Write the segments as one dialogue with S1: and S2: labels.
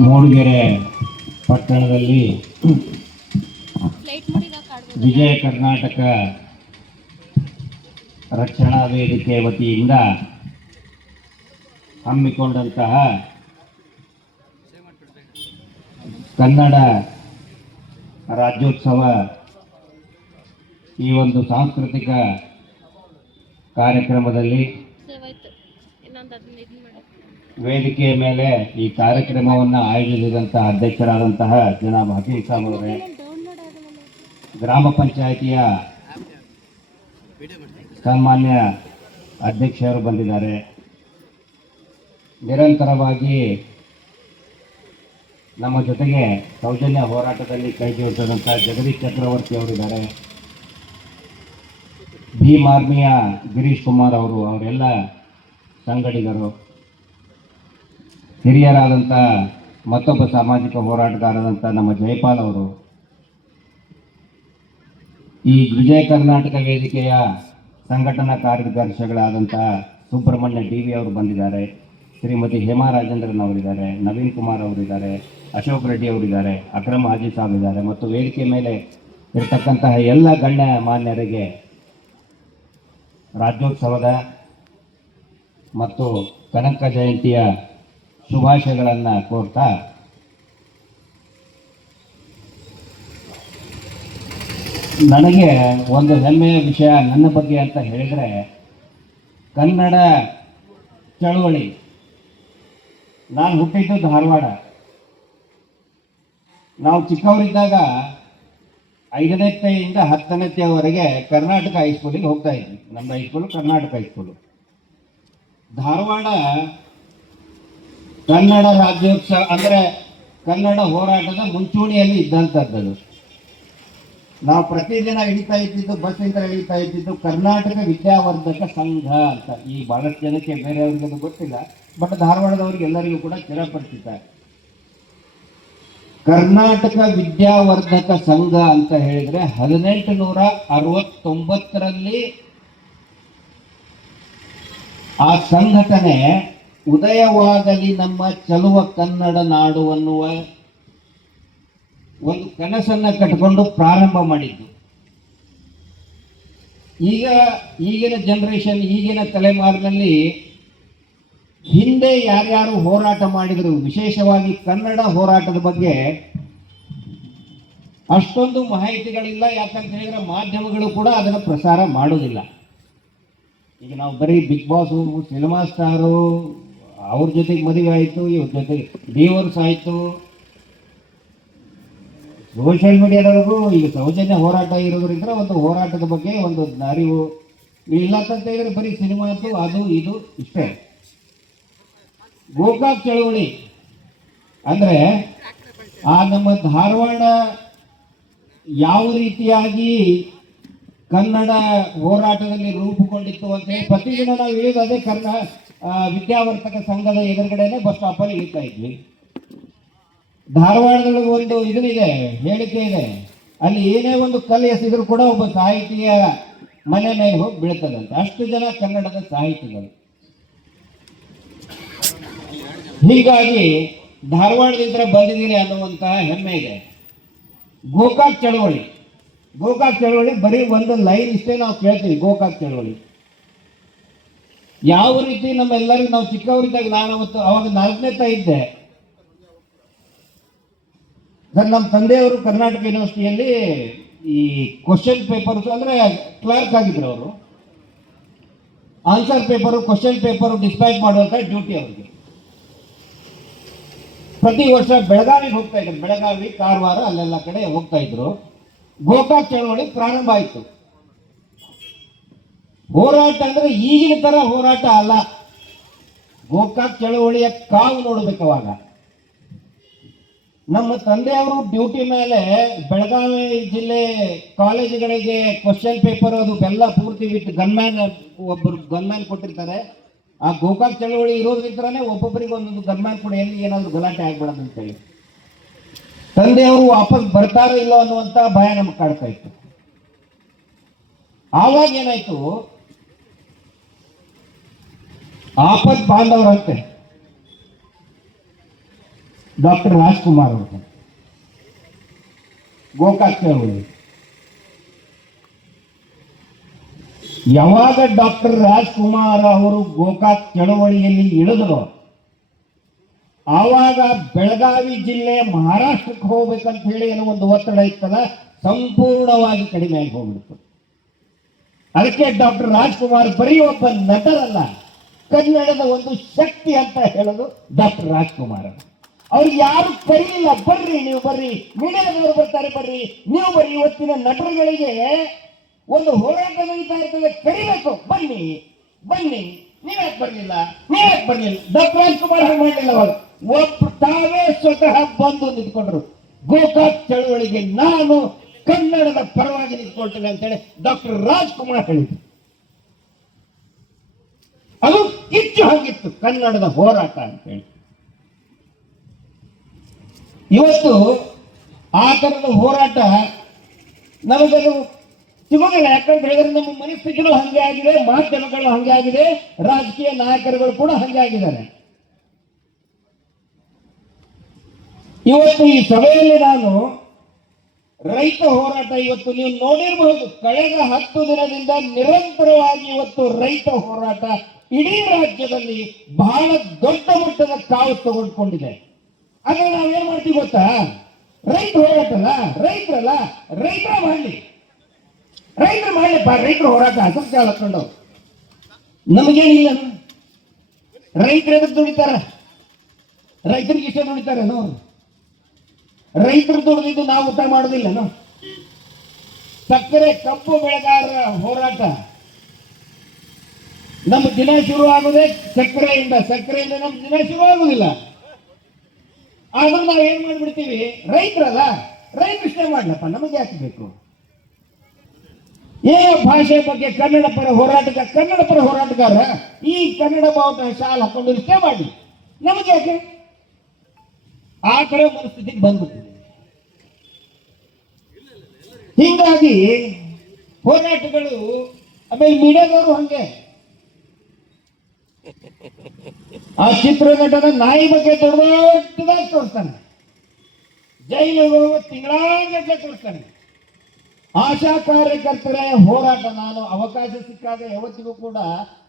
S1: ಮೂಡಿಗೆರೆ ಪಟ್ಟಣದಲ್ಲಿ ವಿಜಯ ಕರ್ನಾಟಕ ರಕ್ಷಣಾ ವೇದಿಕೆ ವತಿಯಿಂದ ಹಮ್ಮಿಕೊಂಡಂತಹ ಕನ್ನಡ ರಾಜ್ಯೋತ್ಸವ ಈ ಒಂದು ಸಾಂಸ್ಕೃತಿಕ ಕಾರ್ಯಕ್ರಮದಲ್ಲಿ
S2: ಸೇವ್ ಆಯ್ತು ಇನ್ನೊಂದು ಹದಿನೈದು ಮಾಡಿ
S1: ವೇದಿಕೆಯ ಮೇಲೆ ಈ ಕಾರ್ಯಕ್ರಮವನ್ನು ಆಯೋಜಿಸಿದಂತಹ ಅಧ್ಯಕ್ಷರಾದಂತಹ ಜನಾಬ್ ಹಫೀಜ್ ಅವರೇ, ಗ್ರಾಮ ಪಂಚಾಯಿತಿಯ ಸಾಮಾನ್ಯ ಅಧ್ಯಕ್ಷರು ಬಂದಿದ್ದಾರೆ. ನಿರಂತರವಾಗಿ ನಮ್ಮ ಜೊತೆಗೆ ಸೌಜನ್ಯ ಹೋರಾಟದಲ್ಲಿ ಕೈ ಜಗದೀಶ್ ಚಕ್ರವರ್ತಿ ಅವರಿದ್ದಾರೆ. ಭೀಮ್ ಆರ್ಮಿಯ ಗಿರೀಶ್ ಕುಮಾರ್ ಅವರು, ಅವರೆಲ್ಲ ಸಂಗಡಿಗರು. ಹಿರಿಯರಾದಂಥ ಮತ್ತೊಬ್ಬ ಸಾಮಾಜಿಕ ಹೋರಾಟಗಾರರಂಥ ನಮ್ಮ ಜಯಪಾಲ್ ಅವರು. ಈ ವಿಜಯ ಕರ್ನಾಟಕ ವೇದಿಕೆಯ ಸಂಘಟನಾ ಕಾರ್ಯದರ್ಶಿಗಳಾದಂಥ ಸುಬ್ರಹ್ಮಣ್ಯ ಡಿ ವಿ ಅವರು ಬಂದಿದ್ದಾರೆ. ಶ್ರೀಮತಿ ಹೇಮಾ ರಾಜೇಂದ್ರನ್ ಅವರಿದ್ದಾರೆ, ನವೀನ್ ಕುಮಾರ್ ಅವರಿದ್ದಾರೆ, ಅಶೋಕ್ ರೆಡ್ಡಿ ಅವರಿದ್ದಾರೆ, ಅಕ್ರಮ್ ಹಾಜಿ ಸಾಬ್ ಇದ್ದಾರೆ ಮತ್ತು ವೇದಿಕೆ ಮೇಲೆ ಇರತಕ್ಕಂತಹ ಎಲ್ಲ ಗಣ್ಯ ಮಾನ್ಯರಿಗೆ ರಾಜ್ಯೋತ್ಸವದ ಮತ್ತು ಕನಕ ಜಯಂತಿಯ ಶುಭಾಶಯಗಳನ್ನು ಕೋರ್ತಾ ನನಗೆ ಒಂದು ಹೆಮ್ಮೆಯ ವಿಷಯ ನನ್ನ ಬಗ್ಗೆ ಅಂತ ಹೇಳಿದರೆ ಕನ್ನಡ ಚಳುವಳಿ. ನಾನು ಹುಟ್ಟಿದ್ದು ಧಾರವಾಡ. ನಾವು ಚಿಕ್ಕವರಿದ್ದಾಗ ಐದನೇತೆಯಿಂದ ಹತ್ತನೇತೆಯವರೆಗೆ ಕರ್ನಾಟಕ ಹೈಸ್ಕೂಲಿಗೆ ಹೋಗ್ತಾ ಇದ್ವಿ. ನಮ್ಮ high school Karnataka high school Dharwad Kannada Rajyotsava ಅಂದರೆ ಕನ್ನಡ ಹೋರಾಟದ ಮುಂಚೂಣಿಯಲ್ಲಿ ಇದ್ದಂಥದ್ದು ನಾವು ಪ್ರತಿದಿನ ಇಳಿತಾ ಇದ್ದಿದ್ದು ಬಸ್ಸಿಂದ ಇಳಿತಾ ಇದ್ದಿದ್ದು ಕರ್ನಾಟಕ ವಿದ್ಯಾವರ್ಧಕ ಸಂಘ ಅಂತ. ಈ ಬಹಳಷ್ಟು ಜನಕ್ಕೆ ಬೇರೆಯವ್ರಿಗೆ ಗೊತ್ತಿಲ್ಲ, ಬಟ್ ಧಾರವಾಡದವ್ರಿಗೆ ಎಲ್ಲರಿಗೂ ಕೂಡ ಚಿರಪರಿಚಿತ ಕರ್ನಾಟಕ ವಿದ್ಯಾವರ್ಧಕ ಸಂಘ ಅಂತ ಹೇಳಿದ್ರೆ ಹದಿನೆಂಟು ನೂರ ಅರವತ್ತೊಂಬತ್ತರಲ್ಲಿ ಆ ಸಂಘಟನೆ ಉದಯವಾಗಲಿ ನಮ್ಮ ಚಲುವ ಕನ್ನಡ ನಾಡು ಅನ್ನುವ ಒಂದು ಕನಸನ್ನು ಕಟ್ಕೊಂಡು ಪ್ರಾರಂಭ ಮಾಡಿದ್ದು. ಈಗ ಈಗಿನ ಜನರೇಷನ್ ಈಗಿನ ತಲೆಮಾರಿನಲ್ಲಿ ಹಿಂದೆ ಯಾರ್ಯಾರು ಹೋರಾಟ ಮಾಡಿದರು, ವಿಶೇಷವಾಗಿ ಕನ್ನಡ ಹೋರಾಟದ ಬಗ್ಗೆ ಅಷ್ಟೊಂದು ಮಾಹಿತಿಗಳಿಲ್ಲ. ಯಾಕಂತ ಹೇಳಿದ್ರೆ ಮಾಧ್ಯಮಗಳು ಕೂಡ ಅದನ್ನು ಪ್ರಸಾರ ಮಾಡೋದಿಲ್ಲ ಈಗ ನಾವು ಬರೀ ಬಿಗ್ ಬಾಸು, ಸಿನಿಮಾ ಸ್ಟಾರು ಅವ್ರ ಜೊತೆಗೆ ಮದುವೆ ಆಯಿತು, ಇವ್ರ ಜೊತೆಗೆ ಡಿವೋರ್ಸ್ ಆಯಿತು ಸೋಷಿಯಲ್ ಮೀಡಿಯಾದೊಳಗೂ ಈಗ ಸೌಜನ್ಯ ಹೋರಾಟ ಇರೋದ್ರಿಂದ ಒಂದು ಹೋರಾಟದ ಬಗ್ಗೆ ಒಂದು ಅರಿವು. ಇಲ್ಲ ಅಂತ ಹೇಳಿದ್ರೆ ಬರೀ ಸಿನಿಮಾದ್ದು ಅದು, ಇದು, ಇಷ್ಟೇ. ಗೋಕಾಕ್ ಚಳವಳಿ. ಅಂದ್ರೆ ಆ ನಮ್ಮ ಧಾರವಾಡ ಯಾವ ರೀತಿಯಾಗಿ ಕನ್ನಡ ಹೋರಾಟದಲ್ಲಿ ರೂಪುಗೊಂಡಿತ್ತು ಅಂತ ಪ್ರತಿದಿನ ನಾವು ಹೇಳೋದು ಅದೇ ಕರ್ನ ವಿದ್ಯಾವರ್ತಕ ಸಂಘದ ಎದುರುಗಡೆನೆ ಬಸ್ ಸ್ಟಾಪಲ್ಲಿ ಇಳಿತಾ ಇದ್ವಿ. ಧಾರವಾಡದೊಳಗೆ ಒಂದು ಇದನ್ನಿದೆ, ಹೇಳಿಕೆ ಇದೆ. ಅಲ್ಲಿ ಏನೇ ಒಂದು ಕಲೆ ಎಸಿದ್ರು ಕೂಡ ಒಬ್ಬ ಸಾಹಿತಿಯ ಮನೆ ಮೇಲೆ ಹೋಗಿ ಬೀಳ್ತದಂತೆ. ಅಷ್ಟು ಜನ ಕನ್ನಡದ ಸಾಹಿತಿಗಳು. ಹೀಗಾಗಿ ಧಾರವಾಡದಿಂದ ಬಂದಿದ್ದೀನಿ ಅನ್ನುವಂತಹ ಹೆಮ್ಮೆ ಇದೆ. ಗೋಕಾಕ್ ಚಳವಳಿ. ಗೋಕಾಕ್ ಚಳವಳಿ ಬರೀ ಒಂದು ಲೈನ್ ಇಷ್ಟೇ ನಾವು ಕೇಳ್ತೀವಿ, ಗೋಕಾಕ್ ಚಳವಳಿ. ಯಾವ ರೀತಿ ನಮ್ಮೆಲ್ಲರಿಗೂ ನಾವು ಚಿಕ್ಕವರಿದ್ದಾಗ ನಾನು ಅವತ್ತು ಅವಾಗ ನಾಲ್ಕನೇ ತಾಯಿ ಇದ್ದೆ. ನಮ್ಮ ತಂದೆಯವರು ಕರ್ನಾಟಕ ಯೂನಿವರ್ಸಿಟಿಯಲ್ಲಿ ಈ ಕ್ವಶನ್ ಪೇಪರ್ಸ್ ಅಂದರೆ ಕ್ಲರ್ಕ್ ಆಗಿದ್ರು ಅವರು. Answer paper question paper dispatch ಮಾಡುವಂಥ ಡ್ಯೂಟಿ ಅವರಿಗೆ. ಪ್ರತಿ ವರ್ಷ ಬೆಳಗಾವಿಗೆ ಹೋಗ್ತಾ ಇದ್ರು. ಬೆಳಗಾವಿ, ಕಾರವಾರ ಅಲ್ಲೆಲ್ಲ ಕಡೆ ಹೋಗ್ತಾ ಇದ್ರು. ಗೋಕಾಕ್ ಚಳವಳಿ ಪ್ರಾರಂಭ ಆಯಿತು. ಹೋರಾಟ ಅಂದ್ರೆ ಈಗಿನ ತರ ಹೋರಾಟ ಅಲ್ಲ. ಗೋಕಾಕ್ ಚಳವಳಿಯ ಕಾವು ನೋಡಬೇಕು ಅವಾಗ. ನಮ್ಮ ತಂದೆಯವರು ಡ್ಯೂಟಿ ಮೇಲೆ ಬೆಳಗಾವಿ ಜಿಲ್ಲೆ ಕಾಲೇಜುಗಳಿಗೆ ಕ್ವಶನ್ ಪೇಪರ್ ಅದು ಎಲ್ಲ ಪೂರ್ತಿ ಬಿಟ್ಟು ಗನ್ಮ್ಯಾನ್ ಒಬ್ಬರು ಗನ್ಮ್ಯಾನ್ ಕೊಟ್ಟಿರ್ತಾರೆ. ಆ ಗೋಕಾಕ್ ಚಳುವಳಿ ಇರೋದ್ರಿಂದನೇ ಒಬ್ಬೊಬ್ಬರಿಗೆ ಒಂದೊಂದು ಗನ್ಮ್ಯಾನ್ ಕೂಡ, ಎಲ್ಲಿ ಏನಾದರೂ ಗಲಾಟೆ ಆಗ್ಬಾರ್ದು ಅಂತೇಳಿ. ತಂದೆಯವರು ವಾಪಸ್ ಬರ್ತಾರೋ ಇಲ್ಲೋ ಅನ್ನುವಂಥ ಭಯ ನಮ್ಗೆ ಕಾಡ್ತಾ ಇತ್ತು. ಆವಾಗ ಏನಾಯ್ತು ಆಪತ್ ಬಾಂಧವರಂತೆ. ಡಾಕ್ಟರ್ ರಾಜ್ಕುಮಾರ್ ಅವರು. ಗೋಕಾಕ್ ಅವರು ಯಾವಾಗ ಡಾಕ್ಟರ್ ರಾಜ್ಕುಮಾರ್ ಅವರು ಗೋಕಾಕ್ ಚಳವಳಿಯಲ್ಲಿ ಇಳಿದ್ರು, ಆವಾಗ ಬೆಳಗಾವಿ ಜಿಲ್ಲೆ ಮಹಾರಾಷ್ಟ್ರಕ್ಕೆ ಹೋಗ್ಬೇಕಂತ ಹೇಳಿ ಏನೋ ಒಂದು ಒತ್ತಡ ಇತ್ತಲ್ಲ, ಸಂಪೂರ್ಣವಾಗಿ ಕಡಿಮೆ ಆಗಿ ಹೋಗ್ಬಿಡ್ತು. ಅದಕ್ಕೆ ಡಾಕ್ಟರ್ ರಾಜ್ಕುಮಾರ್ ಬರೀ ಒಬ್ಬ ನಟರಲ್ಲ. ಕನ್ನಡದ ಒಂದು ಶಕ್ತಿ ಅಂತ ಹೇಳೋದು ಡಾಕ್ಟರ್ ರಾಜ್ಕುಮಾರ್ ಅವ್ರಿಗೆ ಯಾರು ಕರೀಲಿಲ್ಲ ಬರ್ರಿ, ನೀವು ಬರ್ರಿ. ಮೀಡಿಯಾದವರು ಬರ್ತಾರೆ, ಬರ್ರಿ. ನೀವು ಬರ್ರಿ. ಇವತ್ತಿನ ನಟರುಗಳಿಗೆ ಒಂದು ಹೋರಾಟ ನಡೀತಾ ಇರ್ತದೆ. ಕರಿಬೇಕು. ಬನ್ನಿ ಬನ್ನಿ. ನೀವ್ಯಾಕೆ ಬರ್ಲಿಲ್ಲ? ನೀವ್ಯಾಕೆ ಬರ್ಲಿಲ್ಲ? ಡಾಕ್ಟರ್ ರಾಜ್ಕುಮಾರ್ ಹಾಗೆ ಮಾಡಲಿಲ್ಲ ಅವರು ಒಬ್ಬ ತಾವೇ ಸ್ವತಃ ಬಂದು ನಿಂತ್ಕೊಂಡ್ರು. ಗೋಕಾಕ್ ಚಳುವಳಿಗೆ ನಾನು ಕನ್ನಡದ ಪರವಾಗಿ ನಿಂತ್ಕೊಳ್ತೇನೆ ಅಂತೇಳಿ ಡಾಕ್ಟರ್ ರಾಜ್ಕುಮಾರ್ ಹೇಳಿದ್ರು. ಅದು ಕಿಚ್ಚು ಹೋಗಿತ್ತು ಕನ್ನಡದ ಹೋರಾಟ ಅಂತೇಳಿ. ಇವತ್ತು ಆ ಥರದ ಹೋರಾಟ ನಮಗದು ಸಿಗೋದಿಲ್ಲ. ಯಾಕಂತ ಹೇಳಿದ್ರೆ ನಮ್ಮ ಮನಸ್ಥಿತಿಗಳು ಹಂಗೆ ಆಗಿದೆ, ಮಾಧ್ಯಮಗಳು ಹಂಗೆ ಆಗಿದೆ, ರಾಜಕೀಯ ನಾಯಕರುಗಳು ಕೂಡ ಹಂಗೆ ಆಗಿದ್ದಾರೆ. ಇವತ್ತು ಈ ಸಭೆಯಲ್ಲಿ ನಾನು ರೈತ ಹೋರಾಟ ಇವತ್ತು ನೀವು ನೋಡಿರಬಹುದು ಕಳೆದ ಹತ್ತು ದಿನದಿಂದ ನಿರಂತರವಾಗಿ ಇವತ್ತು ರೈತ ಹೋರಾಟ ಇಡೀ ರಾಜ್ಯದಲ್ಲಿ ಬಹಳ ದೊಡ್ಡ ಮಟ್ಟದ ಕಾವು ತಗೊಂಡ್ಕೊಂಡಿದೆ. ಆದ್ರೆ ನಾವೇನ್ ಮಾಡ್ತೀವಿ ಗೊತ್ತಾ? ರೈತ ಹೋರಾಟಲ್ಲ ರೈತರಲ್ಲ, ರೈತರ ಮಾಡಲಿ. ರೈತರು ಮಾಡಲಿಪ್ಪ ರೈತರ ಹೋರಾಟ ಅಸಂಖ್ಯ ಹಾಕೊಂಡು ನಮಗೇನಿಲ್ಲ. ರೈತರು ದುಡಿತಾರ? ರೈತರಿಗೆ ಇಷ್ಟ ದುಡಿತಾರೇನು? ರೈತರು ದುಡಿದಿದ್ದು ನಾವು ಊಟ ಮಾಡೋದಿಲ್ಲನು? ಸಕ್ಕರೆ ಕಪ್ಪು ಬೆಳೆಗಾರರ ಹೋರಾಟ. ನಮ್ಮ ದಿನ ಶುರು ಆಗೋದೇ ಸಕ್ಕರೆಯಿಂದ. ಸಕ್ಕರೆಯಿಂದ ನಮ್ಮ ದಿನ ಶುರು ಆಗುದಿಲ್ಲ. ಆದ್ರೂ ನಾವು ಏನ್ ಮಾಡ್ಬಿಡ್ತೀವಿ? ರೈತರಲ್ಲ, ರೈತರು ಇಷ್ಟೇ ಮಾಡ್ಲಪ್ಪ, ನಮಗೆ ಯಾಕೆ ಬೇಕು? ಏ ಭಾಷೆ ಬಗ್ಗೆ ಕನ್ನಡ ಪರ ಹೋರಾಟಗಾರ, ಕನ್ನಡ ಪರ ಹೋರಾಟಗಾರ, ಈ ಕನ್ನಡ ಬಾವುಟ ಶಾಲ್ ಹಾಕೊಂಡು ಇಷ್ಟೇ ಮಾಡಿ ನಮಗೆ ಯಾಕೆ? ಆ ಕಡೆ ಮನಸ್ಥಿತಿಗೆ ಬಂದ್ಬಿಟ್ಟಿದೆ ಹೀಗಾಗಿ ಹೋರಾಟಗಳು ಆಮೇಲೆ ಮೀಡಿಯಾದವರು ಹಂಗೆ. ಆ ಚಿತ್ರನಟನ ನಾಯಿ ಬಗ್ಗೆ ದೊಡ್ಡ ದೊಡ್ಡದಾಗಿ ತೋರಿಸ್ತಾನೆ. ಜೈಲಿಗೆ ಹೋಗುವ ತೋರಿಸ್ತಾನೆ. ಆಶಾ ಕಾರ್ಯಕರ್ತರ ಹೋರಾಟ ನಾನು ಅವಕಾಶ ಸಿಕ್ಕಾಗ ಯಾವತ್ತಿಗೂ ಕೂಡ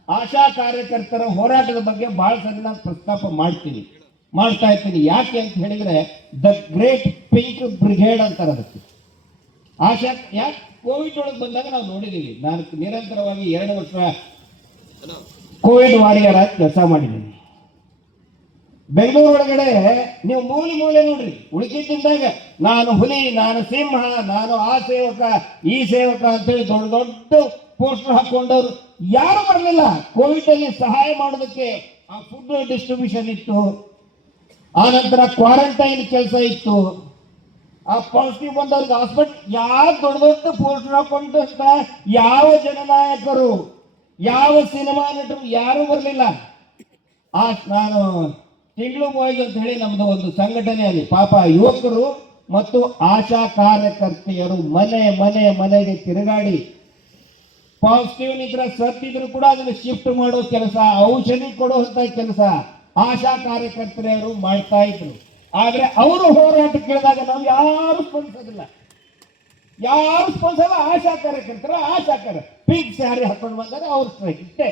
S1: ಆಶಾ ಕಾರ್ಯಕರ್ತರ ಹೋರಾಟದ ಬಗ್ಗೆ ಬಹಳ ಸರಿ ನಾನು ಪ್ರಸ್ತಾಪ ಮಾಡ್ತೀನಿ. ಮಾಡ್ತಾ ಇರ್ತೀನಿ. ಯಾಕೆ ಅಂತ ಹೇಳಿದ್ರೆ, ದ ಗ್ರೇಟ್ ಪಿಂಕ್ ಬ್ರಿಗೇಡ್ ಅಂತಾರೆ ಅದಕ್ಕೆ. ಆಶಾ ಯಾಕೆ ಕೋವಿಡ್ ಒಳಗೆ ಬಂದಾಗ ನಾವು ನೋಡಿದ್ದೀವಿ ನಾನು ನಿರಂತರವಾಗಿ ಎರಡು ವರ್ಷ ಕೋವಿಡ್ ವಾರಿಯರ್ ಆಗಿ ಕೆಲಸ ಮಾಡಿದ್ದೀನಿ ಬೆಂಗಳೂರು ಒಳಗಡೆ ನೀವು ಮೂಲೆ ಮೂಲೆ ನೋಡ್ರಿ. ಉಳಿಕಿದ್ದಾಗ ನಾನು ಹುಲಿ, ನಾನು ಸಿಂಹ, ನಾನು ಆ ಸೇವಕ, ಈ ಸೇವಕ ಅಂತೇಳಿ ದೊಡ್ಡ ದೊಡ್ಡ ಪೋಸ್ಟರ್ ಹಾಕೊಂಡವ್ರು ಯಾರು ಬರಲಿಲ್ಲ. ಕೋವಿಡ್ ಅಲ್ಲಿ ಸಹಾಯ ಮಾಡೋದಕ್ಕೆ ಆ ಫುಡ್ ಡಿಸ್ಟ್ರಿಬ್ಯೂಷನ್ ಇತ್ತು. ಆ ನಂತರ ಕ್ವಾರಂಟೈನ್ ಕೆಲಸ ಇತ್ತು. ಆ ಪಾಸಿಟಿವ್ ಬಂದವ್ರಿಗೆ ಹಾಸ್ಪಿಟಲ್ ಯಾವ ದೊಡ್ಡ ದೊಡ್ಡ ಪೋಸ್ಟ್ ಹಾಕೊಂಡು ಯಾವ ಜನನಾಯಕರು, ಯಾವ ಸಿನಿಮಾ ನಟರು ಯಾರು ಬರಲಿಲ್ಲ. ಆ, ನಾನು ತಿಂಗಳು ಬಾಯ್ಸ್ ಅಂತ ಹೇಳಿ ನಮ್ದು ಒಂದು ಸಂಘಟನೆ ಅಲ್ಲಿ ಪಾಪ ಯುವಕರು ಮತ್ತು ಆಶಾ ಕಾರ್ಯಕರ್ತೆಯರು ಮನೆ ಮನೆ, ಮನೆಗೆ ತಿರುಗಾಡಿ ಪಾಸಿಟಿವ್ ನಿದ್ರೆ ಸತ್ತಿದ್ರು ಕೂಡ ಅದನ್ನು ಶಿಫ್ಟ್ ಮಾಡೋ ಕೆಲಸ, ಔಷಧಿ ಕೊಡುವಂತ ಕೆಲಸ ಆಶಾ ಕಾರ್ಯಕರ್ತೆಯರು ಮಾಡ್ತಾ ಇದ್ರು. ಆದ್ರೆ ಅವರು ಹೋರಾಟ ಕೇಳಿದಾಗ ನಾವು ಯಾರು ಸ್ಪಂದಿಸೋದಿಲ್ಲ. ಯಾರು ಸ್ಪಂದಿಸಲ್ಲ, ಆಶಾ ಕಾರ್ಯಕರ್ತರ ಆಶಾ ಕಾರ್ಯ ಪಿಂಕ್ ಸ್ಯಾರಿ ಹಾಕೊಂಡು ಬಂದಾಗ ಅವ್ರ ಸ್ಟ್ರೈಕ್ ಇಷ್ಟೇ.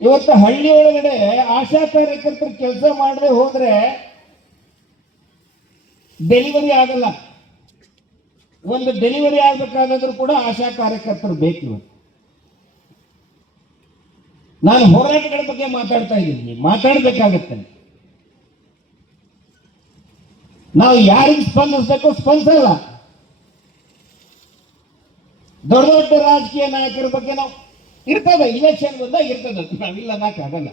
S1: ಇವತ್ತು ಹಳ್ಳಿ ಒಳಗಡೆ ಆಶಾ ಕಾರ್ಯಕರ್ತರು ಕೆಲಸ ಮಾಡದೆ ಹೋದ್ರೆ ಡೆಲಿವರಿ ಆಗಲ್ಲ. ಒಂದು ಡೆಲಿವರಿ ಆಗ್ಬೇಕಾದ್ರೂ ಕೂಡ ಆಶಾ ಕಾರ್ಯಕರ್ತರು ಬೇಕು ನಾನು ಹೋರಾಟಗಳ ಬಗ್ಗೆ ಮಾತಾಡ್ತಾ ಇದ್ದೀನಿ. ಮಾತಾಡ್ಬೇಕಾಗತ್ತೆ. ನಾವು ಯಾರಿಗೆ ಸ್ಪಂದಿಸ್ಬೇಕು? ಸ್ಪಂದಿಸಲ್ಲ. ದೊಡ್ಡ ದೊಡ್ಡ ರಾಜಕೀಯ ನಾಯಕರ ಬಗ್ಗೆ ನಾವು ಇರ್ತದೆ ಇಲೆಕ್ಷನ್ ಬಂದಾಗ ಇರ್ತದೆ ನಾವಿಲ್ಲ ಅನ್ನಕ್ಕಾಗಲ್ಲ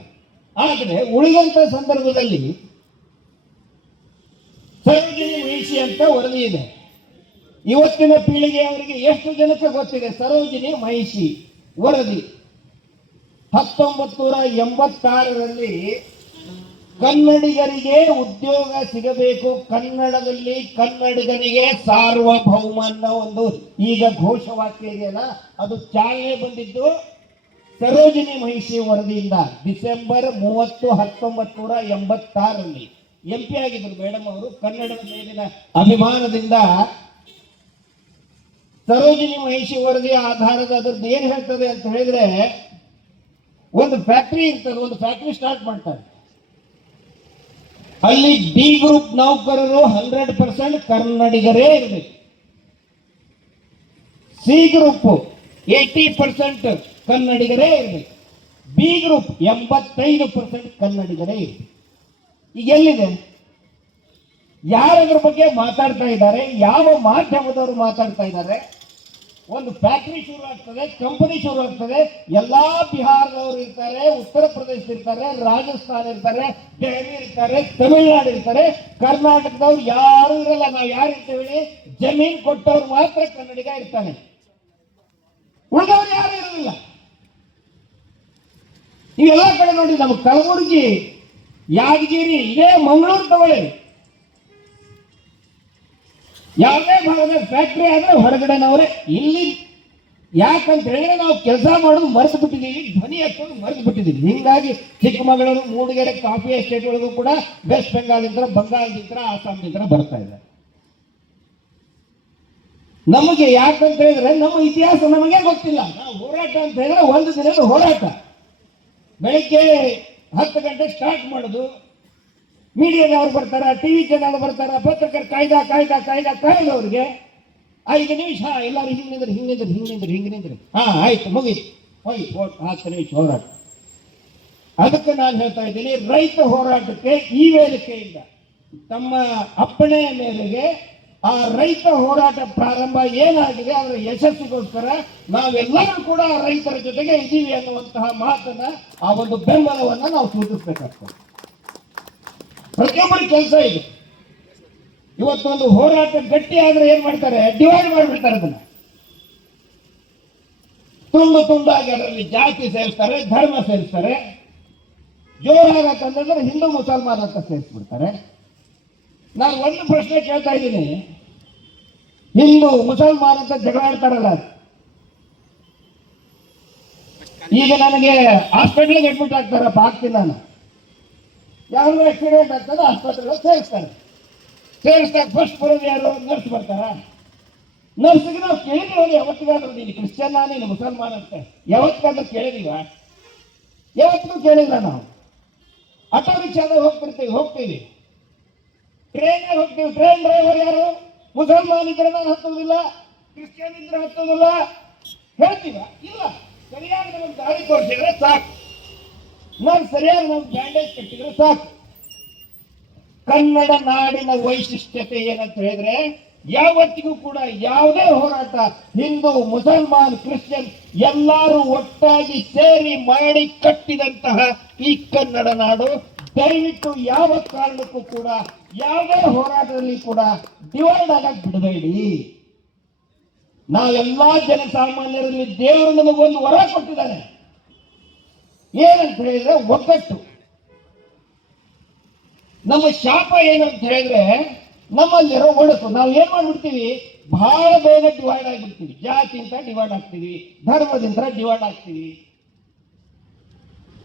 S1: ಆದರೆ ಉಳಿದಂತ ಸಂದರ್ಭದಲ್ಲಿ ಸರೋಜಿನಿ ಮಹಿಷಿ ಅಂತ ವರದಿ ಇದೆ. ಇವತ್ತಿನ ಪೀಳಿಗೆಯವರಿಗೆ ಎಷ್ಟು ಜನಕ್ಕೆ ಗೊತ್ತಿದೆ? ಸರೋಜಿನಿ ಮಹಿಷಿ ವರದಿ. ಹತ್ತೊಂಬತ್ತು ನೂರ ಎಂಬತ್ತಾರರಲ್ಲಿ ಕನ್ನಡಿಗರಿಗೆ ಉದ್ಯೋಗ ಸಿಗಬೇಕು. ಕನ್ನಡದಲ್ಲಿ ಕನ್ನಡಿಗರಿಗೆ ಸಾರ್ವಭೌಮ ಅನ್ನೋ ಒಂದು ಈಗ ಘೋಷವಾಕ್ಯ ಇದೆಯಲ್ಲ, ಅದು ಚಾಲನೆ ಬಂದಿದ್ದು ಸರೋಜಿನಿ ಮಹಿಷಿ ವರದಿಯಿಂದ ಡಿಸೆಂಬರ್ ಮೂವತ್ತು, ಹತ್ತೊಂಬತ್ತು ನೂರ ಎಂಬತ್ತಾರರಲ್ಲಿ. ಎಂ ಪಿ ಆಗಿದ್ರು ಮೇಡಮ್ ಅವರು, ಕನ್ನಡದ ಮೇಲಿನ ಅಭಿಮಾನದಿಂದ ಸರೋಜಿನಿ ಮಹಿಷಿ ವರದಿಯ ಆಧಾರದ ಅದ್ರದ್ದು ಏನ್ ಹೇಳ್ತದೆ ಅಂತ ಹೇಳಿದ್ರೆ, ಒಂದು ಫ್ಯಾಕ್ಟ್ರಿ ಇರ್ತದೆ, ಒಂದು ಫ್ಯಾಕ್ಟ್ರಿ ಸ್ಟಾರ್ಟ್ ಮಾಡ್ತಾರೆ. ಅಲ್ಲಿ ಡಿ ಗ್ರೂಪ್ ನೌಕರರು ಹಂಡ್ರೆಡ್ ಪರ್ಸೆಂಟ್ ಕನ್ನಡಿಗರೇ ಇರಬೇಕು. ಸಿ ಗ್ರೂಪ್ ಏಟಿ ಪರ್ಸೆಂಟ್ ಕನ್ನಡಿಗರೇ ಇರಬೇಕು. ಬಿ ಗ್ರೂಪ್ ಎಂಬತ್ತೈದು ಪರ್ಸೆಂಟ್ ಕನ್ನಡಿಗರೇ ಇರಬೇಕು. ಈಗ ಎಲ್ಲಿದೆ? ಯಾರದ್ರ ಬಗ್ಗೆ ಮಾತಾಡ್ತಾ ಇದ್ದಾರೆ? ಯಾವ ಮಾಧ್ಯಮದವರು ಮಾತಾಡ್ತಾ ಇದ್ದಾರೆ? ಒಂದು ಫ್ಯಾಕ್ಟ್ರಿ ಶುರು ಆಗ್ತದೆ ಕಂಪನಿ ಶುರು ಆಗ್ತದೆ. ಎಲ್ಲಾ ಬಿಹಾರದವರು ಇರ್ತಾರೆ, ಉತ್ತರ ಪ್ರದೇಶ ಇರ್ತಾರೆ, ರಾಜಸ್ಥಾನ ಇರ್ತಾರೆ, ದೆಹಲಿ ಇರ್ತಾರೆ, ತಮಿಳುನಾಡು ಇರ್ತಾರೆ. ಕರ್ನಾಟಕದವ್ರು ಯಾರು ಇರಲ್ಲ. ನಾವು ಯಾರು ಇರ್ತೇವೆ? ಜಮೀನ್ ಕೊಟ್ಟವ್ರು ಮಾತ್ರ ಕನ್ನಡಿಗ ಇರ್ತಾನೆ. ಉಳಿದವರು ಯಾರು ಇರಲಿಲ್ಲ ನೀವೆಲ್ಲ ಕಡೆ ನೋಡಿ, ನಮ್ಮ ಕಲಬುರಗಿ, ಯಾದಗಿರಿ, ಇದೇ ಮಂಗಳೂರು ತಗೊಳ್ಳಿ. ಯಾವುದೇ ಭಾಗದ ಫ್ಯಾಕ್ಟ್ರಿ ಆದ್ರೆ ಹೊರಗಡೆನವರೇ, ಇಲ್ಲಿ ಯಾಕಂತ ಹೇಳಿದ್ರೆ ನಾವು ಕೆಲಸ ಮಾಡೋದು ಮರೆತು ಬಿಟ್ಟಿದ್ದೀವಿ ಧ್ವನಿ ಹಾಕೊಂಡು ಮರೆತು ಬಿಟ್ಟಿದ್ದೀವಿ ಹಿಂಗಾಗಿ ಚಿಕ್ಕಮಗಳೂರು, ಮೂಡಿಗೆರೆ ಕಾಫಿ ಎಸ್ಟೇಟ್ ಒಳಗೂ ಕೂಡ ವೆಸ್ಟ್ ಬೆಂಗಾಲ್ದಿಂದ ಬಂಗಾಳದಿಂದ ಆಸಾಮ್ದಿಂದ ಬರ್ತಾ ಇದೆ. ನಮಗೆ ಯಾಕಂತ ಹೇಳಿದ್ರೆ ನಮ್ಮ ಇತಿಹಾಸ ನಮಗೆ ಗೊತ್ತಿಲ್ಲ. ನಾವು ಹೋರಾಟ ಅಂತ ಹೇಳಿದ್ರೆ ಒಂದು ದಿನದ ಹೋರಾಟ. ಬೆಳಿಗ್ಗೆ ಹತ್ತು ಗಂಟೆ ಸ್ಟಾರ್ಟ್ ಮಾಡೋದು. ಮೀಡಿಯಾದವ್ರು ಬರ್ತಾರ, ಟಿವಿ ಚಾನಲ್ ಬರ್ತಾರ ಪತ್ರಕರ್ ಕಾಯ್ದಾ ಕಾಯ್ದಾ ಕಾಯ್ದಾ, ಕಾಯ್ದವ್ರಿಗೆ ಐದು ನಿಮಿಷ, ಎಲ್ಲರೂ ಹಿಂಗ್ ನಿಂದ್ರೆ ಹಿಂಗ್ ನಿಂದ್ರೆ ಹಿಂಗ್ ನಿಂದ್ರೆ ಹಿಂಗ್ ನಿಂದ್ರೆ. ಹಾ, ಆಯ್ತು, ಮುಗೀತು. ಹೋಗಿ ಹತ್ತು ಹೋರಾಟ. ಅದಕ್ಕೆ ನಾನು ಹೇಳ್ತಾ ಇದ್ದೀನಿ, ರೈತ ಹೋರಾಟಕ್ಕೆ ಈ ವೇದಿಕೆಯಿಂದ ತಮ್ಮ ಅಪ್ಪಣೆಯ ಮೇರೆಗೆ ಆ ರೈತ ಹೋರಾಟ ಪ್ರಾರಂಭ ಏನಾಗಿದೆ, ಅದರ ಯಶಸ್ಸಿಗೋಸ್ಕರ ನಾವೆಲ್ಲರೂ ಕೂಡ ರೈತರ ಜೊತೆಗೆ ಇದ್ದೀವಿ ಅನ್ನುವಂತಹ ಮಾತನ್ನ, ಆ ಒಂದು ಬೆಂಬಲವನ್ನ ನಾವು ಸೂಚಿಸಬೇಕಾಗ್ತದೆ. ಪ್ರತಿಯೊಬ್ಬರ ಕೆಲಸ ಇದೆ. ಇವತ್ತೊಂದು ಹೋರಾಟ ಗಟ್ಟಿ ಆದ್ರೆ ಏನ್ ಮಾಡ್ತಾರೆ? ಡಿವೈಡ್ ಮಾಡಿಬಿಡ್ತಾರೆ ಅದನ್ನ. ತುಂಡು ತುಂಡಾಗಿ ಅದರಲ್ಲಿ ಜಾತಿ ಸೇರಿಸ್ತಾರೆ, ಧರ್ಮ ಸೇರಿಸ್ತಾರೆ. ಜೋರಾಗತ್ತಂದ್ರೆ ಹಿಂದೂ ಮುಸಲ್ಮಾನ್ ಅಂತ ಸೇರಿಸ್ಬಿಡ್ತಾರೆ. ನಾನು ಒಂದು ಪ್ರಶ್ನೆ ಕೇಳ್ತಾ ಇದ್ದೀನಿ. ಹಿಂದೂ ಮುಸಲ್ಮಾನ್ ಅಂತ ಜಗಳ ಆಡ್ತಾರಲ್ಲ. ಈಗ ನನಗೆ ಹಾಸ್ಪಿಟ್ಲಿಗೆ ಅಡ್ಮಿಟ್ ಆಗ್ತಾರಪ್ಪ ಆಗ್ತೀನಿ ನಾನು. ಯಾರು ಆಕ್ಸಿಡೆಂಟ್ ಆಗ್ತದೆ ಆಸ್ಪತ್ರೆಗೆ ಸೇರಿಸ್ತಾರೆ. ಸೇರಿಸ್ದಾಗ ಫಸ್ಟ್ ಬರೋದು ಯಾರು? ನರ್ಸ್ ಬರ್ತಾರ? ನರ್ಸ್ಗೆ ನಾವು ಕೇಳಿದೀವಿ ಯಾವತ್ತಿಗಾದ್ರೂ ನೀನು ಕ್ರಿಶ್ಚಿಯನ್ ನೀನು ಮುಸಲ್ಮಾನ್ ಅಂತ. ಯಾವತ್ತಿಗಾದ್ರೂ ಕೇಳಿದೀವ? ಯಾವತ್ತಿಗೂ ಕೇಳಿಲ್ಲ ನಾವು. ಆಟೋ ರಿಕ್ಷಾದಾಗ ಹೋಗ್ತಿರ್ತೀವಿ ಹೋಗ್ತೀವಿ. ಟ್ರೈನಾಗ ಹೋಗ್ತೀವಿ. ಟ್ರೈನ್ ಡ್ರೈವರ್ ಯಾರು? ಮುಸಲ್ಮಾನ್ ಇದ್ರೆ ನಾನು ಹತ್ತೋದಿಲ್ಲ ಕ್ರಿಶ್ಚಿಯನ್ ಇದ್ರೆ ಹತ್ತೋದಿಲ್ಲ ಹೇಳ್ತೀವ? ಇಲ್ಲ. ಸರಿಯಾಗಿ ನಮಗೆ ದಾರಿ ತೋರಿಸಿದ್ರೆ ಸಾಕು. ನಾನು ಸರಿಯಾಗಿ ನಮ್ಗೆ ಬ್ಯಾಂಡೇಜ್ ಕಟ್ಟಿದ್ರೆ ಸಾಕು. ಕನ್ನಡ ನಾಡಿನ ವೈಶಿಷ್ಟ್ಯತೆ ಏನಂತ ಹೇಳಿದ್ರೆ, ಯಾವತ್ತಿಗೂ ಕೂಡ ಯಾವುದೇ ಹೋರಾಟ, ಹಿಂದೂ, ಮುಸಲ್ಮಾನ್, ಕ್ರಿಶ್ಚಿಯನ್ ಎಲ್ಲರೂ ಒಟ್ಟಾಗಿ ಸೇರಿ ಮಾಡಿ ಕಟ್ಟಿದಂತಹ ಈ ಕನ್ನಡ ನಾಡು. ದಯವಿಟ್ಟು ಯಾವ ಕಾರಣಕ್ಕೂ ಕೂಡ, ಯಾವುದೇ ಹೋರಾಟದಲ್ಲಿ ಕೂಡ ಡಿವೈಡ್ ಆಗಕ್ ಬಿಡಬೇಡಿ. ನಾವೆಲ್ಲಾ ಜನಸಾಮಾನ್ಯರಲ್ಲಿ ದೇವರು ನಮಗೊಂದು ವರ ಕೊಟ್ಟಿದ್ದಾನೆ ಏನಂತ ಹೇಳಿದ್ರೆ ಒಗ್ಗಟ್ಟು. ನಮ್ಮ ಶಾಪ ಏನಂತ ಅಂತ ಹೇಳಿದ್ರೆ ನಮ್ಮಲ್ಲಿರೋ ಒಡಕು. ನಾವು ಏನ್ ಮಾಡ್ಬಿಡ್ತೀವಿ? ಬಹಳ ಬೇಗ ಡಿವೈಡ್ ಆಗಿಬಿಡ್ತೀವಿ. ಜಾತಿ ಅಂತ ಡಿವೈಡ್ ಆಗ್ತೀವಿ. ಧರ್ಮದಿಂದ ಡಿವೈಡ್ ಆಗ್ತೀವಿ.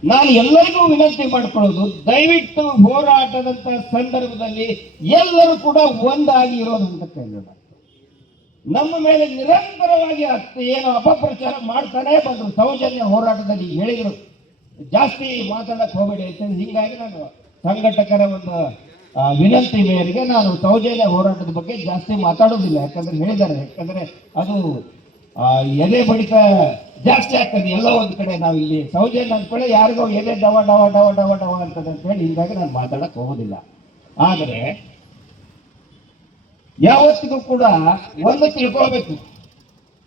S1: ನಾನು ಎಲ್ಲರಿಗೂ ವಿನಂತಿ ಮಾಡ್ಕೊಳ್ಳೋದು, ದಯವಿಟ್ಟು ಹೋರಾಟದಂತ ಸಂದರ್ಭದಲ್ಲಿ ಎಲ್ಲರೂ ಕೂಡ ಒಂದಾಗಿ ಇರೋದಂತ ಕೇಳಿದ ನಮ್ಮ ಮೇಲೆ ನಿರಂತರವಾಗಿ ಅಷ್ಟು ಏನು ಅಪಪ್ರಚಾರ ಮಾಡ್ತಾನೆ ಬಂದರು. ಸೌಜನ್ಯ ಹೋರಾಟದಲ್ಲಿ ಹೇಳಿದರು. ಜಾಸ್ತಿ ಮಾತಾಡಕ್ ಹೋಗಬೇಡಿ ಅಂತೇಳಿ ಹಿಂಗಾಗಿ ನಾನು ಸಂಘಟಕರ ಒಂದು ವಿನಂತಿ ಮೇರೆಗೆ ನಾನು ಸೌಜನ್ಯ ಹೋರಾಟದ ಬಗ್ಗೆ ಜಾಸ್ತಿ ಮಾತಾಡೋದಿಲ್ಲ. ಯಾಕಂದ್ರೆ ಹೇಳಿದ್ದಾರೆ. ಯಾಕಂದ್ರೆ ಅದು ಎದೆ ಬಡಿತ ಜಾಸ್ತಿ ಆಗ್ತದೆ. ಎಲ್ಲೋ ಒಂದು ಕಡೆ ನಾವು ಇಲ್ಲಿ ಸೌಜನ್ಯ ಅಂದ್ಕೊಳ್ಳೆ ಯಾರಿಗೋ ಎದೆ ಡವ ಡವ ಡವ ಡವ ಡವ ಅಂತದೆ ಅಂತ ಹೇಳಿ ಹಿಂಗಾಗಿ ನಾನು ಮಾತಾಡಕ್ ಹೋಗೋದಿಲ್ಲ. ಆದರೆ ಯಾವತ್ತಿಗೂ ಕೂಡ ಒಂದು ತಿಳ್ಕೊಳ್ಬೇಕು.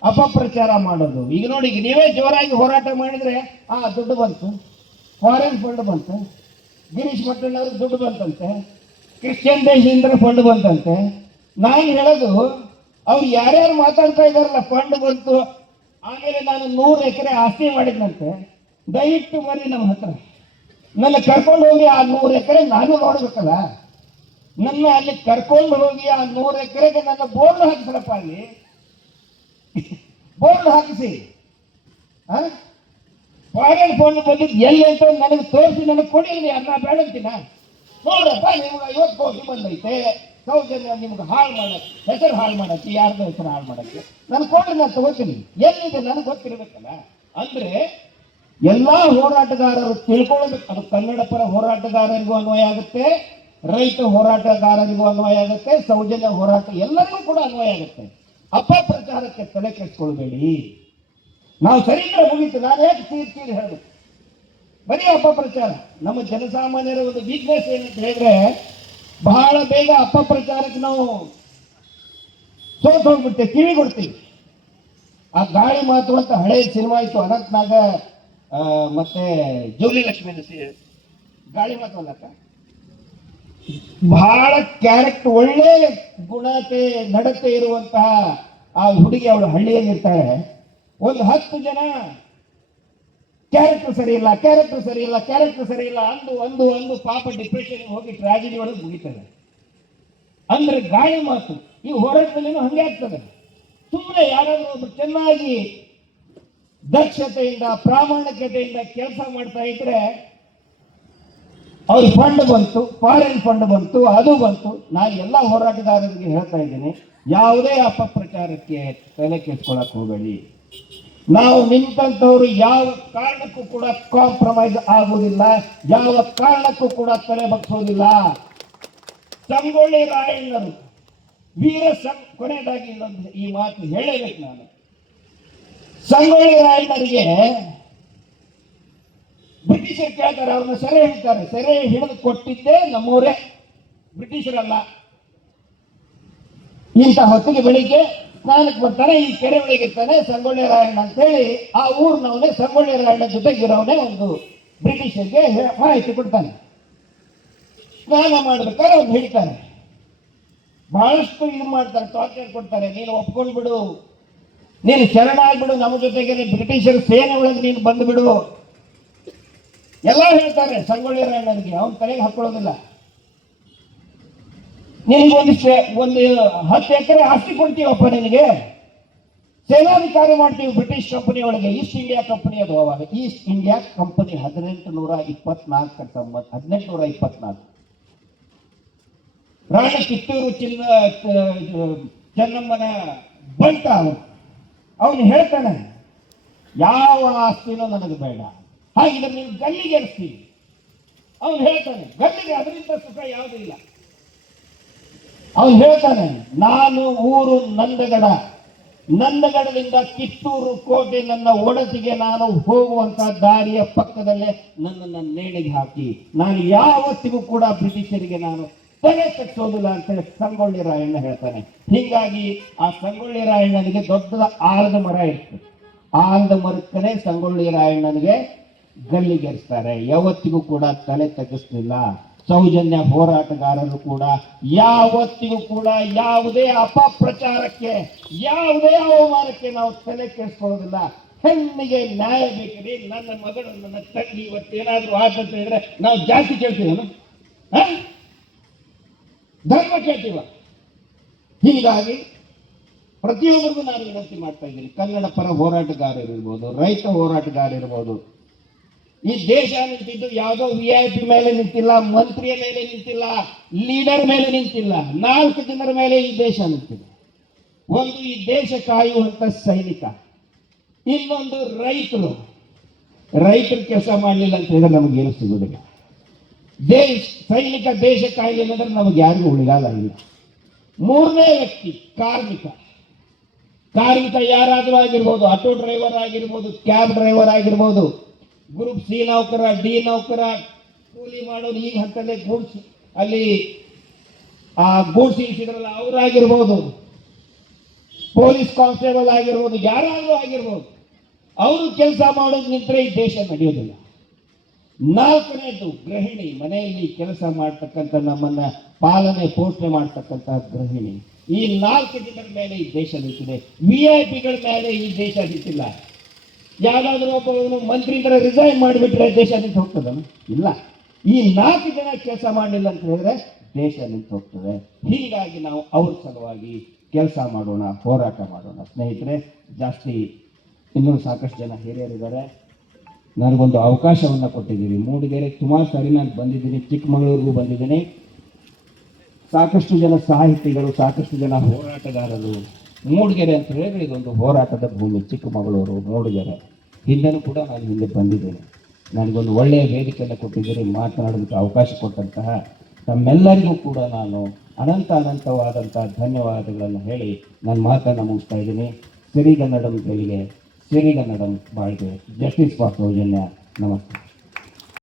S1: ಅಪಪ್ರಚಾರ ಮಾಡೋದು. ಈಗ ನೋಡಿ, ಈಗ ನೀವೇ ಜೋರಾಗಿ ಹೋರಾಟ ಮಾಡಿದ್ರೆ, ಆ, ದುಡ್ಡು ಬಂತು. ಫಾರಿನ್ ಫಂಡ್ ಬಂತು. ಗಿರೀಶ್ ಅವ್ರಿಗೆ ದುಡ್ಡು ಬಂತಂತೆ. ಕ್ರಿಶ್ಚಿಯನ್ ದೇಶದಿಂದ ಫಂಡ್ ಬಂತಂತೆ. ನಾನು ಹೇಳೋದು, ಅವ್ರು ಯಾರ್ಯಾರು ಮಾತಾಡ್ತಾ ಇದಾರಲ್ಲ ಫಂಡ್ ಬಂತು. ಆಮೇಲೆ ನಾನು ನೂರು ಎಕರೆ ಆಸ್ತಿ ಮಾಡಿದ್ನಂತೆ. ದಯವಿಟ್ಟು ಮರಿ ನಮ್ಮ ಹತ್ರ. ನನ್ನ ಕರ್ಕೊಂಡು ಹೋಗಿ ಆ ನೂರು ಎಕರೆ ನಾನು ನೋಡ್ಬೇಕಲ್ಲ. ನನ್ನ ಅಲ್ಲಿ ಕರ್ಕೊಂಡು ಹೋಗಿ ಆ ನೂರು ಎಕರೆಗೆ ನನ್ನ ಬೋರ್ಡ್ ಹಾಕಿಸ್ರಪ್ಪ ಅಲ್ಲಿ. ಬೋರ್ಡ್ ಹಾಕಿಸಿ. ಫಾರಿನ್ ಫೋನ್ ಬಂದಿದ್ದು ಎಲ್ಲಿ ಅಂತ ನನಗೆ ತೋರಿಸಿ, ನನಗೆ ಕೊಡಿ ನೀ ಅನ್ನ ಬೇಡ ಅಂತೀನ ನೋಡ್ರಪ್ಪ ನಿಮ್ಗೆ ಐವತ್ತು ಕೋಟಿ ಬಂದೈತೆ. ಸೌಜನ್ಯ ನಿಮ್ಗೆ ಹಾಳು ಮಾಡಕ್ಕೆ ಹೆಸರು ಹಾಳು ಮಾಡಕ್ಕೆ, ಯಾರ್ದು ಹೆಸರು ಹಾಳು ಮಾಡಕ್ಕೆ. ನಾನು ಕೊಡ್ರಿ, ನಾನು ತಗೋತೀನಿ. ಎಲ್ಲಿದೆ ನನಗೆ ಗೊತ್ತಿರಬೇಕಲ್ಲ? ಅಂದ್ರೆ ಎಲ್ಲಾ ಹೋರಾಟಗಾರರು ತಿಳ್ಕೊಳ್ಬೇಕು ಅದು ಕನ್ನಡ ಪರ ಹೋರಾಟಗಾರರಿಗೂ ಅನ್ವಯ ಆಗುತ್ತೆ, ರೈತ ಹೋರಾಟಗಾರರಿಗೂ ಅನ್ವಯ ಆಗುತ್ತೆ, ಸೌಜನ್ಯ ಹೋರಾಟ ಎಲ್ಲರಿಗೂ ಕೂಡ ಅನ್ವಯ ಆಗುತ್ತೆ. ಅಪಪ್ರಚಾರಕ್ಕೆ ತಲೆ ಕೆಡಿಸ್ಕೊಳ್ಬೇಡಿ. ನಾವು ಸರಿಯಿಂದ ಮುಗೀತು, ನಾನು ಯಾಕೆ ತೀರ್ ತೀರ್ ಬರೀ ಅಪಪ್ರಚಾರ. ನಮ್ಮ ಜನಸಾಮಾನ್ಯರ ಒಂದು ವೀಕ್ನೆಸ್ ಏನಂತ ಹೇಳಿದ್ರೆ, ಬಹಳ ಬೇಗ ಅಪಪ್ರಚಾರಕ್ಕೆ ನಾವು ಸೋತ್ ಕಿವಿ ಕೊಡ್ತೀವಿ. ಆ ಗಾಳಿ ಮಾತು ಅಂತ ಹಳೆ ಸಿನಿಮಾ ಇತ್ತು, ಅನಂತ್ನಾಗ ಮತ್ತೆ ಜೋಲಿ ಲಕ್ಷ್ಮಿ ಗಾಳಿ ಮಾತು ಅಲ್ಲಕ್ಕ ಬಹಳ ಕ್ಯಾರೆಕ್ಟರ್ ಒಳ್ಳೆ ಗುಣತೆ, ನಡತೆ ಇರುವಂತಹ ಆ ಹುಡುಗಿ ಅವಳು ಹಳ್ಳಿಯಲ್ಲಿ ಇರ್ತಾಳೆ ಒಂದು ಹತ್ತು ಜನ ಕ್ಯಾರೆಕ್ಟರ್ ಸರಿ ಇಲ್ಲ ಕ್ಯಾರೆಕ್ಟರ್ ಸರಿ ಇಲ್ಲ ಕ್ಯಾರೆಕ್ಟರ್ ಸರಿ ಇಲ್ಲ ಅಂದು ಒಂದು ಒಂದು ಪಾಪ ಡಿಪ್ರೆಷನ್ ಹೋಗಿ ಟ್ರಾಜಿಡಿ ಒಳಗೆ ಮುಗಿತದೆ. ಅಂದ್ರೆ ಗಾಳಿ ಮಾತು, ಈ ಹೋರಾಟದಲ್ಲಿನೂ ಹಂಗೆ ಆಗ್ತದೆ. ಸುಮ್ಮನೆ ಯಾರಾದ್ರೂ ಒಬ್ರು ಚೆನ್ನಾಗಿ ದಕ್ಷತೆಯಿಂದ, ಪ್ರಾಮಾಣಿಕತೆಯಿಂದ ಕೆಲಸ ಮಾಡ್ತಾ ಇದ್ರೆ ಅವ್ರ ಫಂಡ್ ಬಂತು ಫಾರಿನ್ ಫಂಡ್ ಬಂತು, ಅದು ಬಂತು. ನಾನು ಎಲ್ಲ ಹೋರಾಟಗಾರರಿಗೆ ಹೇಳ್ತಾ ಇದ್ದೀನಿ, ಯಾವುದೇ ಅಪಪ್ರಚಾರಕ್ಕೆ ತಲೆ ಕೆಡ್ಸ್ಕೊಳಕ್ ಹೋಗಬೇಡಿ. ನಾವು ನಿಂತವರು ಯಾವ ಕಾರಣಕ್ಕೂ ಕೂಡ ಕಾಂಪ್ರಮೈಸ್ ಆಗುವುದಿಲ್ಲ, ಯಾವ ಕಾರಣಕ್ಕೂ ಕೂಡ ತಲೆ ಬಗ್ಸೋದಿಲ್ಲ. ಸಂಗೊಳ್ಳಿ ರಾಯಣ್ಣರು, ವೀರ ಸಂ, ಕೊನೆಯದಾಗಿ ಇನ್ನೊಂದು ಈ ಮಾತು ಹೇಳಬೇಕು ನಾನು. ಸಂಗೊಳ್ಳಿ ರಾಯಣ್ಣರಿಗೆ ಬ್ರಿಟಿಷರು ಕೇಳ್ತಾರೆ ಅವ್ರನ್ನ ಸೆರೆ ಹಿಡಿತಾರೆ. ಸೆರೆ ಹಿಡಿದು ಕೊಟ್ಟಿದ್ದೇ ನಮ್ಮೂರೇ. ಬ್ರಿಟಿಷರಲ್ಲ. ಇಂಥ ಹೊತ್ತಿಗೆ ಬೆಳಿಗ್ಗೆ ಸ್ನಾನಕ್ಕೆ ಬರ್ತಾನೆ, ಈ ಕೆರೆ ಒಳಗೆ ಇರ್ತಾನೆ ಸಂಗೊಳ್ಳಿ ರಾಯಣ್ಣ ಅಂತೇಳಿ ಆ ಊರಿನವನೇ ಸಂಗೊಳ್ಳಿ ರಾಯಣ್ಣ ಜೊತೆಗಿರೋವನೇ ಒಂದು ಬ್ರಿಟಿಷರಿಗೆ ಮಾಹಿತಿ ಕೊಡ್ತಾನೆ. ಸ್ನಾನ ಮಾಡ್ಬೇಕಾದ್ರೆ ಅವ್ನು ಹೇಳ್ತಾನೆ ಬಹಳಷ್ಟು ಇದು ಮಾಡ್ತಾರೆ, ಟಾರ್ಚರ್ ಕೊಡ್ತಾರೆ. ನೀನು ಒಪ್ಕೊಂಡ್ಬಿಡು. ನೀನು ಶರಣಾಗ್ಬಿಡು ನಮ್ಮ ಜೊತೆಗೆ. ಬ್ರಿಟಿಷರ ಸೇನೆ ಒಳಗೆ ನೀನು ಬಂದು ಬಿಡು ಎಲ್ಲ ಹೇಳ್ತಾರೆ ಸಂಗೊಳ್ಳಿ ರಾಯಣ್ಣನಿಗೆ ಅವನು ತಲೆಗೆ ಹಾಕೊಳ್ಳೋದಿಲ್ಲ. ನಿನಗೆ ಒಂದಿಷ್ಟು ಒಂದು ಹತ್ತು ಎಕರೆ ಆಸ್ತಿ ಕೊಡ್ತೀವಪ್ಪ ನಿನಗೆ? ಸೇನಾಧಿಕಾರಿ ಮಾಡ್ತೀವಿ ಬ್ರಿಟಿಷ್ ಕಂಪನಿ ಒಳಗೆ, ಈಸ್ಟ್ ಇಂಡಿಯಾ ಕಂಪನಿ ಅದು ಅವಾಗ. ಈಸ್ಟ್ ಇಂಡಿಯಾ ಕಂಪನಿ ಹದಿನೆಂಟು ನೂರ ಇಪ್ಪತ್ನಾಲ್ಕರ ಸಂಬಂಧ ಹದಿನೆಂಟು ನೂರ ಇಪ್ಪತ್ನಾಲ್ಕು. ರಾಣಿ ಕಿತ್ತೂರು ಚಿನ್ನ ಚೆನ್ನಮ್ಮನ ಬಂಟ ಅವನು. ಅವನು ಹೇಳ್ತಾನೆ, ಯಾವ ಆಸ್ತಿನೂ ನನಗೆ ಬೇಡ. ಹಾಗಿದ್ರೆ ನೀವು ಗಲ್ಲಿಗೆ ಅವನು ಹೇಳ್ತಾನೆ, ಗಲ್ಲಿಗೆ ಅದರಿಂದ ಸುಖ ಯಾವುದೂ ಇಲ್ಲ. ಅವನು ಹೇಳ್ತಾನೆ, ನಾನು ಊರು ನಂದಗಡ. ನಂದಗಡದಿಂದ ಕಿತ್ತೂರು ಕೋಟೆ ನನ್ನ ಒಡತಿಗೆ ನಾನು ಹೋಗುವಂತ ದಾರಿಯ ಪಕ್ಕದಲ್ಲೇ ನನ್ನನ್ನು ನೇಣಿಗೆ ಹಾಕಿ. ನಾನು ಯಾವತ್ತಿಗೂ ಕೂಡ ಬ್ರಿಟಿಷರಿಗೆ ನಾನು ತಲೆ ಅಂತ ಅಂತೇಳಿ ಸಂಗೊಳ್ಳಿ ರಾಯಣ್ಣ ಹೇಳ್ತಾನೆ. ಹೀಗಾಗಿ ಆ ಸಂಗೊಳ್ಳಿ ರಾಯಣ್ಣನಿಗೆ ದೊಡ್ಡ ಆಲದ ಮರ ಇತ್ತು. ಆಲದ ಮರಕ್ಕನೆ ಸಂಗೊಳ್ಳಿ ರಾಯಣ್ಣನಿಗೆ ಗಲ್ಲಿಗೇರಿಸ್ತಾರೆ. ಯಾವತ್ತಿಗೂ ಕೂಡ ತಲೆ ತಗ್ಗಿಸ್ಲಿಲ್ಲ. ಸೌಜನ್ಯ ಹೋರಾಟಗಾರರು ಕೂಡ ಯಾವತ್ತಿಗೂ ಕೂಡ ಯಾವುದೇ ಅಪಪ್ರಚಾರಕ್ಕೆ, ಯಾವುದೇ ಅವಮಾನಕ್ಕೆ ನಾವು ತಲೆ ಕೆಡಿಸ್ಕೊಳ್ಳೋದಿಲ್ಲ. ಹೆಣ್ಣಿಗೆ ನ್ಯಾಯ ಬೇಕ್ರಿ ನನ್ನ ಮಗಳು ನನ್ನ ತಂಗಿ ಇವತ್ತೇನಾದ್ರೂ ಅಂತ ಹೇಳಿದ್ರೆ ನಾವು ಜಾಸ್ತಿ ಕೇಳ್ತೀವೇನು? ಧರ್ಮ ಕೇಳ್ತೀವ? ಹೀಗಾಗಿ ಪ್ರತಿಯೊಬ್ಬರಿಗೂ ನಾನು ವಿನಂತಿ ಮಾಡ್ತಾ ಇದ್ದೀನಿ. ಕನ್ನಡ ಪರ ಹೋರಾಟಗಾರರಿರ್ಬೋದು, ರೈತ ಹೋರಾಟಗಾರ ಇರ್ಬೋದು ಈ ದೇಶ ನಿಂತಿದ್ದು ಯಾವುದೋ ವಿ ಐ ಪಿ ಮೇಲೆ ನಿಂತಿಲ್ಲ, ಮಂತ್ರಿಯ ಮೇಲೆ ನಿಂತಿಲ್ಲ, ಲೀಡರ್ ಮೇಲೆ ನಿಂತಿಲ್ಲ, ನಾಲ್ಕು ಜನರ ಮೇಲೆ ಈ ದೇಶ ನಿಂತಿದೆ. ಒಂದು ಈ ದೇಶ ಕಾಯುವಂತ ಸೈನಿಕ, ಇನ್ನೊಂದು ರೈತರು. ರೈತರು ಕೆಲಸ ಮಾಡಲಿಲ್ಲ ಅಂತ ಹೇಳಿದ್ರೆ ನಮಗೇನು ಸಿಗುವುದಿಲ್ಲ ದೇಶ, ಸೈನಿಕ ದೇಶ ಕಾಯಲಿಲ್ಲ ಅಂದ್ರೆ ನಮಗೆ ಯಾರಿಗೂ ಉಳಿಗಾಲ ಇಲ್ಲ. ಮೂರನೇ ವ್ಯಕ್ತಿ, ಕಾರ್ಮಿಕ. ಕಾರ್ಮಿಕ ಯಾರಾದರೂ ಆಗಿರ್ಬೋದು, ಆಟೋ ಡ್ರೈವರ್ ಆಗಿರ್ಬೋದು, ಕ್ಯಾಬ್ ಡ್ರೈವರ್ ಆಗಿರ್ಬೋದು ಗ್ರೂಪ್ ಸಿ ನೌಕರ, ಡಿ ನೌಕರ, ಕೂಲಿ ಮಾಡೋರು ಈಗ ಹಂತಲ್ಲೇ ಗೂಡ್ಸ್ ಅಲ್ಲಿ ಆ ಗೂಡ್ಸ್ ಇಳಿಸಿದ್ರಲ್ಲ ಅವರಾಗಿರ್ಬೋದು ಪೊಲೀಸ್ ಕಾನ್ಸ್ಟೇಬಲ್ ಆಗಿರ್ಬೋದು, ಯಾರಾದರೂ ಆಗಿರ್ಬೋದು. ಅವರು ಕೆಲಸ ಮಾಡೋದು ನಿಂತರೆ ಈ ದೇಶ ನಡೆಯೋದಿಲ್ಲ. ನಾಲ್ಕನೇದು ಗೃಹಿಣಿ, ಮನೆಯಲ್ಲಿ ಕೆಲಸ ಮಾಡ್ತಕ್ಕಂಥ ನಮ್ಮನ್ನ ಪಾಲನೆ, ಪೋಷಣೆ ಮಾಡ್ತಕ್ಕಂಥ ಗೃಹಿಣಿ. ಈ ನಾಲ್ಕು ಜನರ ಮೇಲೆ ಈ ದೇಶ ನಿಂತಿದೆ. ವಿ ಐ ಪಿಗಳ ಮೇಲೆ ಈ ದೇಶ ನಿಂತಿಲ್ಲ. ಯಾವ್ದಾದ್ರು ಒಬ್ಬ ಮಂತ್ರಿ ಇದ್ರೆ ರಿಸೈನ್ ಮಾಡಿಬಿಟ್ರೆ ದೇಶ ನಿಂತು ಹೋಗ್ತದ? ಇಲ್ಲ. ಈ ನಾಲ್ಕು ಜನ ಕೆಲಸ ಮಾಡಲಿಲ್ಲ ಅಂತ ಹೇಳಿದ್ರೆ ದೇಶ ನಿಂತು ಹೋಗ್ತದೆ. ಹೀಗಾಗಿ ನಾವು ಅವ್ರ ಸಲುವಾಗಿ ಕೆಲಸ ಮಾಡೋಣ, ಹೋರಾಟ ಮಾಡೋಣ. ಸ್ನೇಹಿತರೆ, ಜಾಸ್ತಿ ಇನ್ನೂ ಸಾಕಷ್ಟು ಜನ ಹಿರಿಯರಿದ್ದಾರೆ. ನನಗೊಂದು ಅವಕಾಶವನ್ನು ಕೊಟ್ಟಿದ್ದೀವಿ ಮೂಡಿಗೆರೆ ಸುಮಾರು ಸರಿ ನಾನು ಬಂದಿದ್ದೀನಿ. ಚಿಕ್ಕಮಗಳೂರಿಗೂ ಬಂದಿದ್ದೀನಿ. ಸಾಕಷ್ಟು ಜನ ಸಾಹಿತಿಗಳು, ಸಾಕಷ್ಟು ಜನ ಹೋರಾಟಗಾರರು, ಮೂಡಿಗೆರೆ ಅಂತ ಹೇಳಿದ್ರೆ ಇದೊಂದು ಹೋರಾಟದ ಭೂಮಿ ಚಿಕ್ಕಮಗಳೂರು ಮೂಡಿಗೆರೆ ಹಿಂದೆನೂ ಕೂಡ ನಾನು ಹಿಂದೆ ಬಂದಿದ್ದೇನೆ ನನಗೊಂದು ಒಳ್ಳೆಯ ವೇದಿಕೆಯನ್ನು ಕೊಟ್ಟಿದ್ದೀರಿ, ಮಾತನಾಡೋದಕ್ಕೆ ಅವಕಾಶ ಕೊಟ್ಟಂತಹ ತಮ್ಮೆಲ್ಲರಿಗೂ ಕೂಡ ನಾನು ಅನಂತ ಅನಂತವಾದಂಥ ಧನ್ಯವಾದಗಳನ್ನು ಹೇಳಿ ನನ್ನ ಮಾತನ್ನು ಮುಗಿಸ್ತಾ ಇದ್ದೀನಿ. ಸಿರಿಗನ್ನಡಂ ಗೆಲಿಗೆ ಸಿರಿಗನ್ನಡಂ ಬಾಳ್ಗೆ. ಜಸ್ಟಿಸ್ ಫಾರ್ ಸೌಜನ್ಯ, ನಮಸ್ತೆ.